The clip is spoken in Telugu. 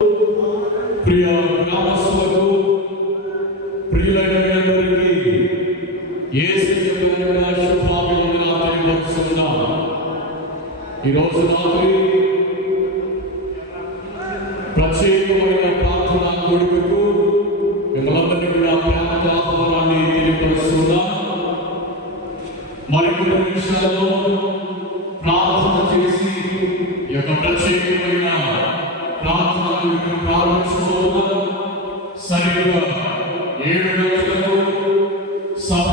ప్రియ గ్రామస్తులకు, ప్రియులైన మీ అందరికీ యేసయ్య పేరిట శుభాభివందనాలు తెలియజేస్తున్నాను. ఈరోజు రాత్రి ప్రత్యేకమైన ప్రార్థనా కూడికకు మిమ్మల్ని కూడా ప్రేమతో ఆహ్వానాన్ని తెలియపరుస్తున్నాం. మరికొన్ని నిమిషాల్లో ప్రార్థన చేసి ఈ యొక్క ప్రత్యేకమైన ప్రార్థనలు ప్రారంభించుకోవడం. సరిగ్గా 7 గంటలకు సభ